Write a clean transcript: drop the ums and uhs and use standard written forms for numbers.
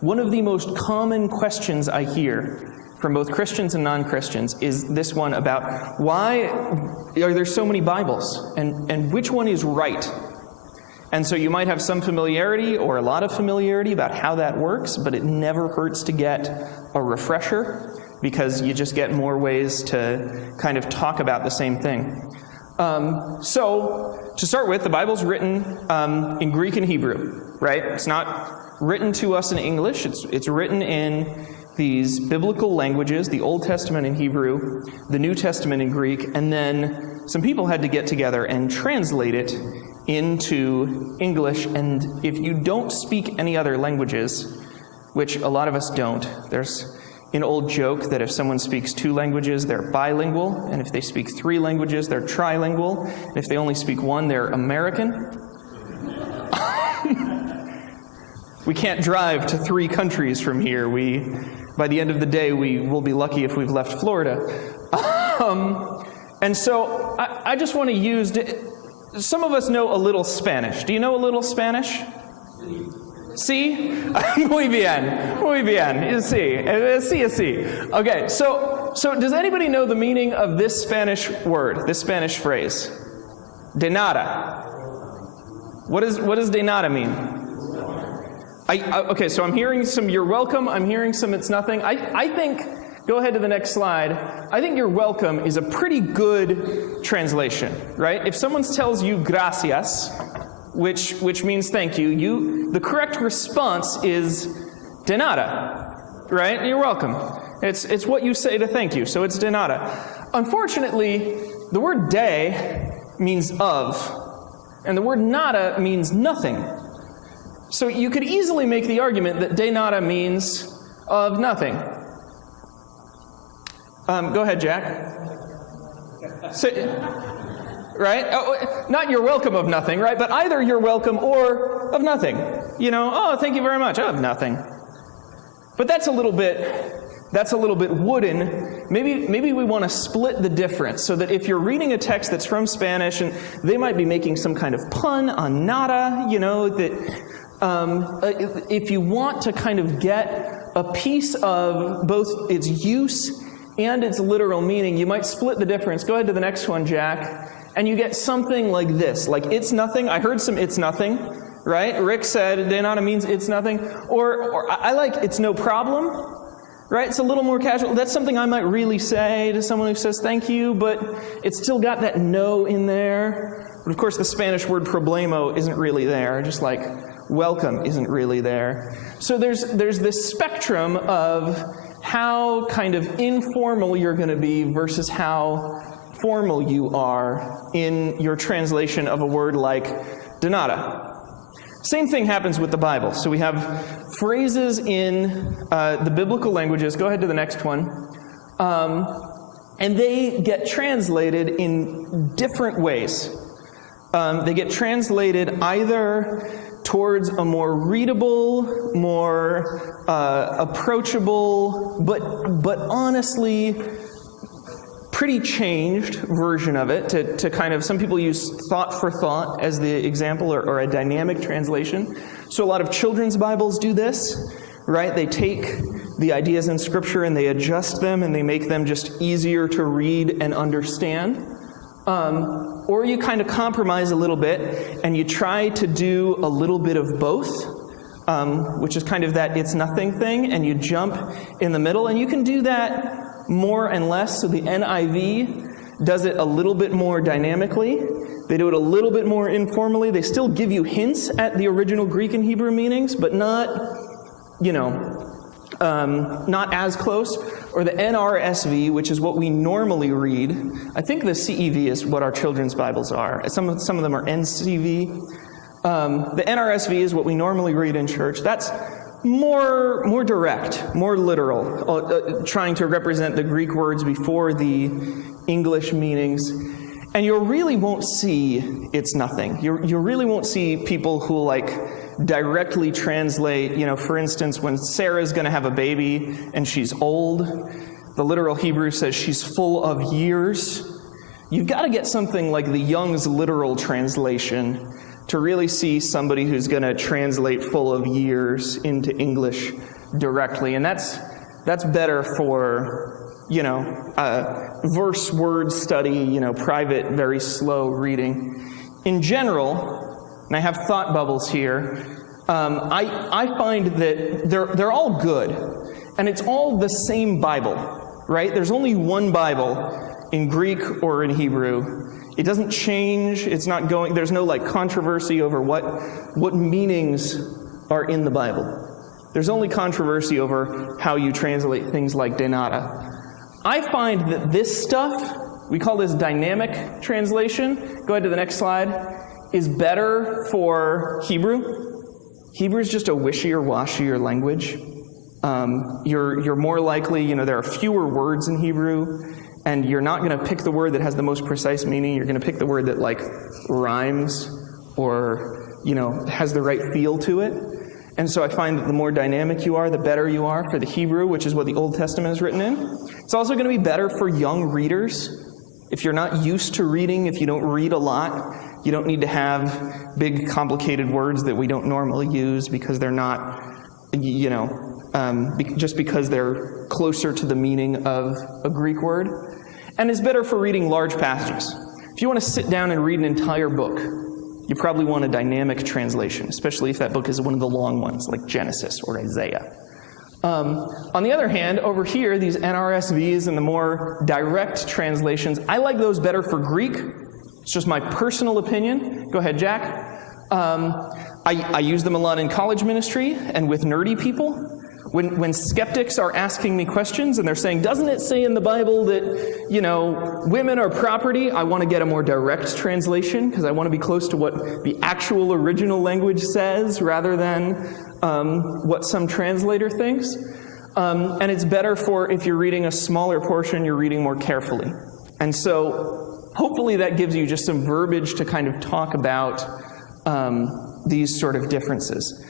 One of the most common questions I hear from both Christians and non-Christians is this one about why are there so many Bibles, and which one is right? And so you might have some familiarity or a lot of familiarity about how that works, but it never hurts to get a refresher because you just get more ways to kind of talk about the same thing. So to start with, the Bible's written in Greek and Hebrew, right? It's not written to us in English. It's written in these biblical languages, the Old Testament in Hebrew, the New Testament in Greek, and then some people had to get together and translate it into English. And if you don't speak any other languages, which a lot of us don't, there's an old joke that if someone speaks 2 languages, they're bilingual, and if they speak 3 languages, they're trilingual, and if they only speak 1, they're American. We can't drive to 3 countries from here. By the end of the day, we will be lucky if we've left Florida. And so I just want to use, some of us know a little Spanish. Do you know a little Spanish? Sí? Muy bien. Muy bien. Sí. Sí. Okay, so does anybody know the meaning of this Spanish word, this Spanish phrase? De nada. What does de nada mean? Okay, so I'm hearing some you're welcome, I'm hearing some it's nothing. I think, go ahead to the next slide, I think you're welcome is a pretty good translation, right? If someone tells you gracias, which means thank you, the correct response is de nada, right? You're welcome. It's what you say to thank you, so it's de nada. Unfortunately, the word de means of, and the word nada means nothing. So you could easily make the argument that de nada means of nothing. Go ahead, Jack. So, right? Not you're welcome of nothing, right? But either you're welcome or of nothing. You know, oh, thank you very much, of nothing. But that's a little bit wooden. Maybe we want to split the difference so that if you're reading a text that's from Spanish and they might be making some kind of pun on nada, you know, that if you want to kind of get a piece of both its use and its literal meaning, you might split the difference. Go ahead to the next one, Jack. And you get something like this, like it's nothing. I heard some it's nothing, right? Rick said de nada means it's nothing. Or I like it's no problem, right? It's a little more casual. That's something I might really say to someone who says thank you, but it's still got that no in there. But of course, the Spanish word problema isn't really there, just like welcome isn't really there. So there's this spectrum of how kind of informal you're going to be versus how formal you are in your translation of a word like de nada. Same thing happens with the Bible. So we have phrases in the biblical languages. Go ahead to the next one. And they get translated in different ways. They get translated either towards a more readable, more approachable, but honestly pretty changed version of it to kind of, some people use thought for thought as the example, or a dynamic translation. So a lot of children's Bibles do this, right? They take the ideas in Scripture and they adjust them and they make them just easier to read and understand. Or you kind of compromise a little bit and you try to do a little bit of both, which is kind of that it's nothing thing, and you jump in the middle. And you can do that more and less. So the NIV does it a little bit more dynamically. They do it a little bit more informally. They still give you hints at the original Greek and Hebrew meanings, but not, not as close. Or the NRSV, which is what we normally read. I think the CEV is what our children's Bibles are. Some of them are NCV. The NRSV is what we normally read in church. That's more direct, more literal, trying to represent the Greek words before the English meanings. And you really won't see it's nothing. You really won't see people who directly translate, for instance, when Sarah's going to have a baby and she's old, the literal Hebrew says she's full of years. You've got to get something like the Young's literal translation to really see somebody who's going to translate full of years into English directly. And that's better for, verse word study, private, very slow reading. In general, and I have thought bubbles here, I find that they're all good, and it's all the same Bible, right? There's only one Bible in Greek or in Hebrew. It doesn't change. It's not going. There's no controversy over what meanings are in the Bible. There's only controversy over how you translate things like denata. I find that this stuff, we call this dynamic translation. Go ahead to the next slide. Is better for Hebrew. Hebrew is just a wishier, washier language. You're more likely, there are fewer words in Hebrew, and you're not going to pick the word that has the most precise meaning. You're going to pick the word that rhymes or, has the right feel to it. And so I find that the more dynamic you are, the better you are for the Hebrew, which is what the Old Testament is written in. It's also going to be better for young readers. If you're not used to reading, if you don't read a lot, you don't need to have big, complicated words that we don't normally use because they're not, just because they're closer to the meaning of a Greek word. And it's better for reading large passages. If you want to sit down and read an entire book, you probably want a dynamic translation, especially if that book is one of the long ones, like Genesis or Isaiah. On the other hand, over here, these NRSVs and the more direct translations, I like those better for Greek. It's just my personal opinion. Go ahead, Jack. I use them a lot in college ministry and with nerdy people. When skeptics are asking me questions and they're saying, doesn't it say in the Bible that, women are property? I want to get a more direct translation because I want to be close to what the actual original language says rather than what some translator thinks. And it's better for if you're reading a smaller portion, you're reading more carefully. And so hopefully that gives you just some verbiage to kind of talk about these sort of differences.